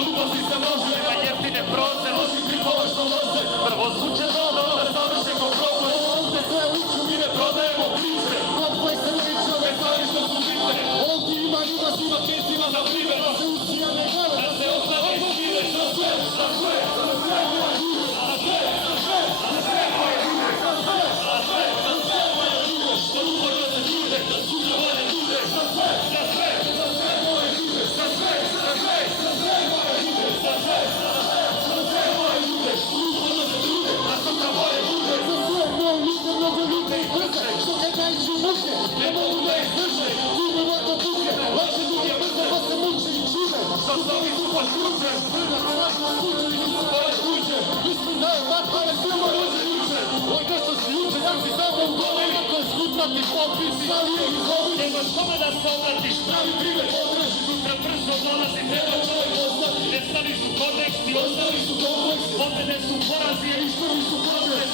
gluposti se može, nema jeftine proze, osim trikova što loze. prvo zvuče dobro, Da završe ko problem, ovdje sve uču, mi ne prodajemo priče. Komplex se neće ove stvari što su bitne. Ovdje ima svima pjesima za primjer. Da se usija ne gleda, da se ostane žive, za sve, za sve, za sve moje ljude, za sve, za sve, za sve moje ljude, za sve, za sve, za sve moje ljude, što uporno se ljude, da sutra vole ljude, za sve, za sve, za sve moje ljude, za sve, za sve, za sve moje ljude, za sve, za sve, za sve moje ljude, što uporno se ljude, da sutra vole ljude, za sve moje ljude, mnogo ljude i brze, što kad najđu muke, ne mogu da izdrže, ljude vode buke, lakše druge brze, pa se muče i čude, što stavi su pod ključe, vrda se našla sude i nisu pale kuće, mislim da je mat, pa ne svima rođe juče, ovdje što si juče, jak si tamo u dole, kako je skutnati popis, ali je izhovi, nemaš kome da se obratiš, pravi primjer, odreži, sutra brzo dolazi, treba čovjek ostati, ne staviš u kontekst i ostali su kompleksi, pobjede su porazi, isprvi su pobjede,